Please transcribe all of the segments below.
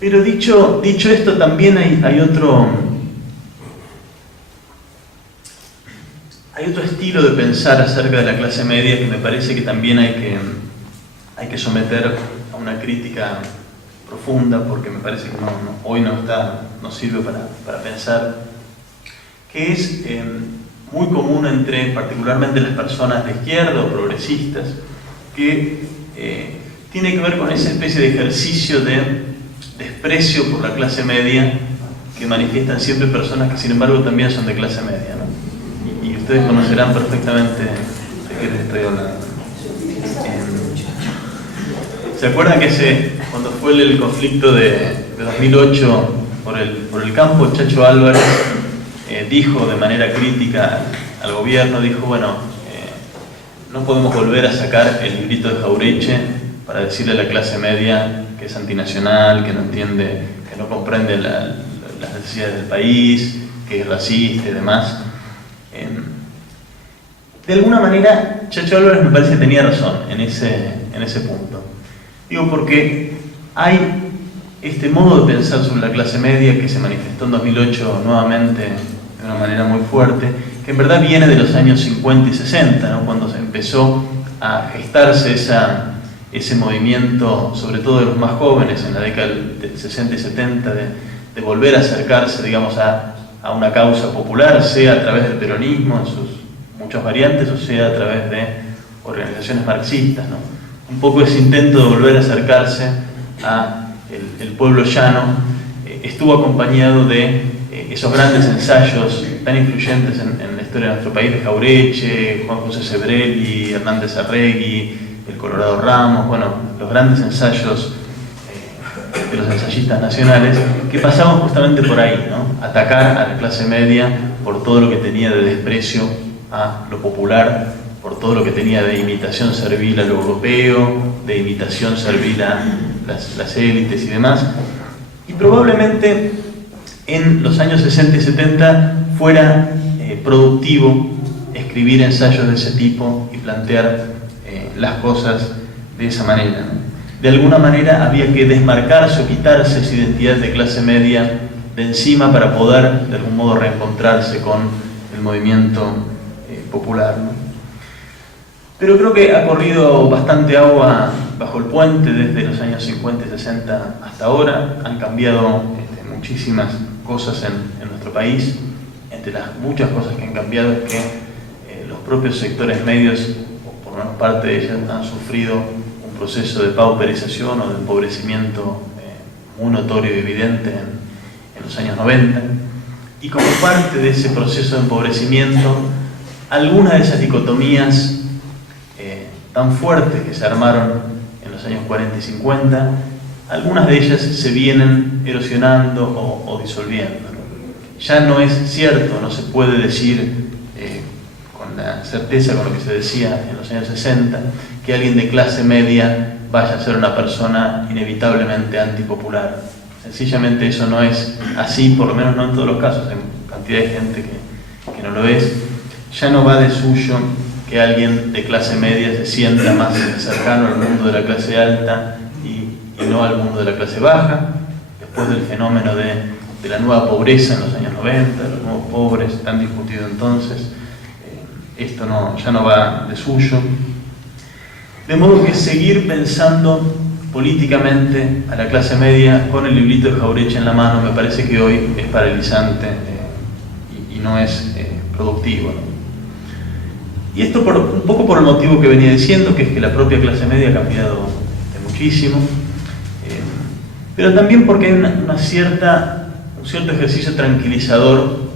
Pero dicho esto, también hay otro estilo de pensar acerca de la clase media que me parece que también hay que someter a una crítica profunda, porque me parece que hoy no sirve para pensar, que es muy común particularmente las personas de izquierda o progresistas, que tiene que ver con esa especie de ejercicio de desprecio por la clase media que manifiestan siempre personas que sin embargo también son de clase media, ¿no? Y ustedes conocerán perfectamente de qué les estoy hablando. ¿Se acuerdan que cuando fue el conflicto de 2008 por el campo, Chacho Álvarez dijo de manera crítica al gobierno, dijo, bueno, no podemos volver a sacar el librito de Jauretche para decirle a la clase media que es antinacional, que no entiende, que no comprende las necesidades del país, que es racista y demás. De alguna manera, Chacho Álvarez me parece que tenía razón en ese punto. Digo, porque hay este modo de pensar sobre la clase media que se manifestó en 2008 nuevamente de una manera muy fuerte, que en verdad viene de los años 50 y 60, ¿no? Cuando se empezó a gestarse ese movimiento, sobre todo de los más jóvenes, en la década del 60 y 70, de volver a acercarse, digamos, a una causa popular, sea a través del peronismo en sus muchas variantes, o sea a través de organizaciones marxistas, ¿no? Un poco ese intento de volver a acercarse a el pueblo llano estuvo acompañado de esos grandes ensayos tan influyentes en la historia de nuestro país, de Jauretche, Juan José Sebrelli, Hernández Arregui, el Colorado Ramos, bueno, los grandes ensayos de los ensayistas nacionales, que pasaban justamente por ahí, ¿no? Atacar a la clase media por todo lo que tenía de desprecio a lo popular, por todo lo que tenía de imitación servil a lo europeo, de imitación servil a las élites y demás. Y probablemente en los años 60 y 70 fuera productivo escribir ensayos de ese tipo y plantear las cosas de esa manera, ¿no? De alguna manera había que desmarcarse o quitarse esa identidad de clase media de encima para poder de algún modo reencontrarse con el movimiento popular, ¿no? Pero creo que ha corrido bastante agua bajo el puente desde los años 50 y 60 hasta ahora. Han cambiado muchísimas cosas en nuestro país. Entre las muchas cosas que han cambiado es que los propios sectores medios, o por lo menos parte de ellos, han sufrido un proceso de pauperización o de empobrecimiento muy notorio y evidente en los años 90. Y como parte de ese proceso de empobrecimiento, algunas de esas dicotomías tan fuertes que se armaron en los años 40 y 50, algunas de ellas se vienen erosionando o disolviendo, ¿no? Ya no es cierto, no se puede decir con la certeza con lo que se decía en los años 60, que alguien de clase media vaya a ser una persona inevitablemente antipopular. Sencillamente eso no es así, por lo menos no en todos los casos, hay cantidad de gente que no lo es. Ya no va de suyo que alguien de clase media se sienta más cercano al mundo de la clase alta y no al mundo de la clase baja, después del fenómeno de la nueva pobreza en los años 90, los nuevos pobres, tan discutido entonces, esto ya no va de suyo. De modo que seguir pensando políticamente a la clase media con el librito de Jauretche en la mano me parece que hoy es paralizante y no es productivo, ¿no? Y esto un poco por el motivo que venía diciendo, que es que la propia clase media ha cambiado muchísimo, pero también porque hay un cierto ejercicio tranquilizador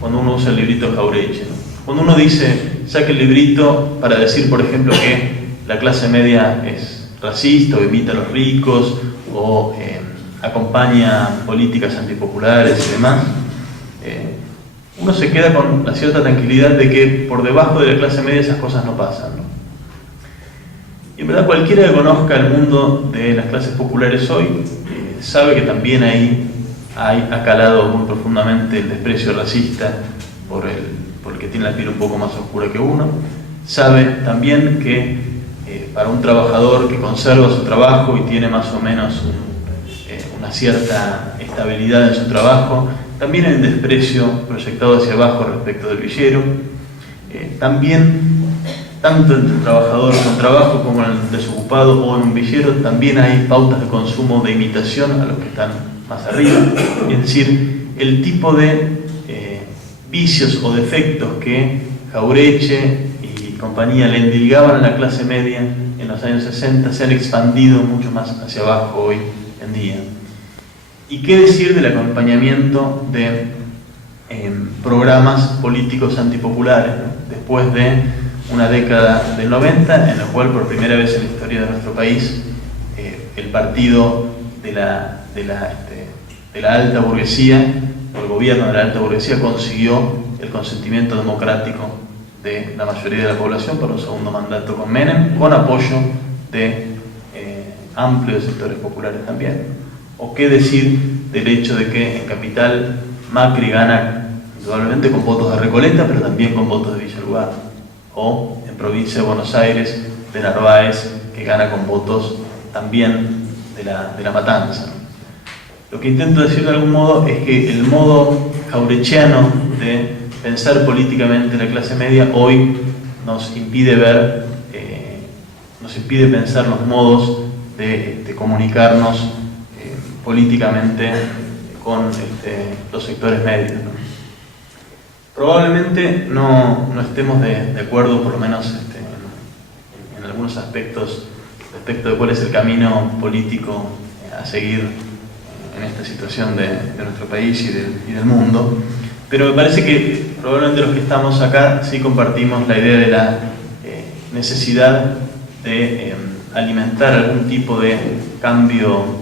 cuando uno usa el librito de Jauretche, ¿no? Cuando uno dice, saque el librito para decir, por ejemplo, que la clase media es racista o imita a los ricos o acompaña políticas antipopulares y demás, uno se queda con la cierta tranquilidad de que por debajo de la clase media esas cosas no pasan, ¿no? Y en verdad cualquiera que conozca el mundo de las clases populares hoy sabe que también ahí ha calado muy profundamente el desprecio racista por el que tiene la piel un poco más oscura que uno. Sabe también que para un trabajador que conserva su trabajo y tiene más o menos una cierta estabilidad en su trabajo, también el desprecio proyectado hacia abajo respecto del villero, también tanto entre el trabajador con trabajo como en el desocupado o en un villero, también hay pautas de consumo de imitación a los que están más arriba, es decir, el tipo de vicios o defectos que Jauretche y compañía le endilgaban a la clase media en los años 60 se han expandido mucho más hacia abajo hoy en día. ¿Y qué decir del acompañamiento de programas políticos antipopulares, ¿no? Después de una década del 90, en la cual por primera vez en la historia de nuestro país el partido de la alta burguesía, o el gobierno de la alta burguesía, consiguió el consentimiento democrático de la mayoría de la población para un segundo mandato con Menem, con apoyo de amplios sectores populares también. ¿O qué decir del hecho de que en Capital Macri gana indudablemente con votos de Recoleta, pero también con votos de Villa Lugano? O en provincia de Buenos Aires, de Narváez, que gana con votos también de la Matanza, ¿no? Lo que intento decir de algún modo es que el modo jauretchiano de pensar políticamente la clase media hoy nos impide ver, nos impide pensar los modos de comunicarnos políticamente con los sectores medios, ¿no? Probablemente no estemos de acuerdo, por lo menos en algunos aspectos, respecto de cuál es el camino político a seguir en esta situación de nuestro país y del mundo, pero me parece que probablemente los que estamos acá sí compartimos la idea de la necesidad de alimentar algún tipo de cambio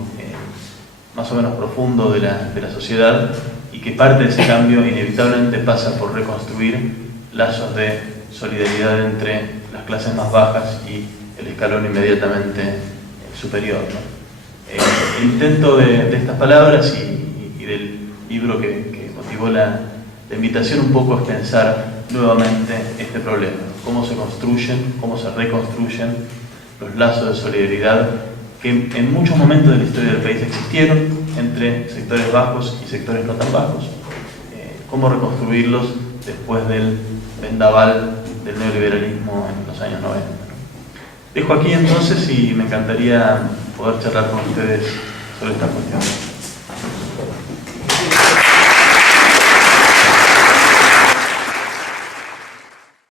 más o menos profundo de la sociedad, y que parte de ese cambio inevitablemente pasa por reconstruir lazos de solidaridad entre las clases más bajas y el escalón inmediatamente superior, ¿no? El intento de estas palabras y del libro que motivó la invitación un poco es pensar nuevamente este problema: cómo se construyen, cómo se reconstruyen los lazos de solidaridad que en muchos momentos de la historia del país existieron entre sectores bajos y sectores no tan bajos. Cómo reconstruirlos después del vendaval del neoliberalismo en los años 90, ¿no? Dejo aquí entonces y me encantaría poder charlar con ustedes sobre esta cuestión.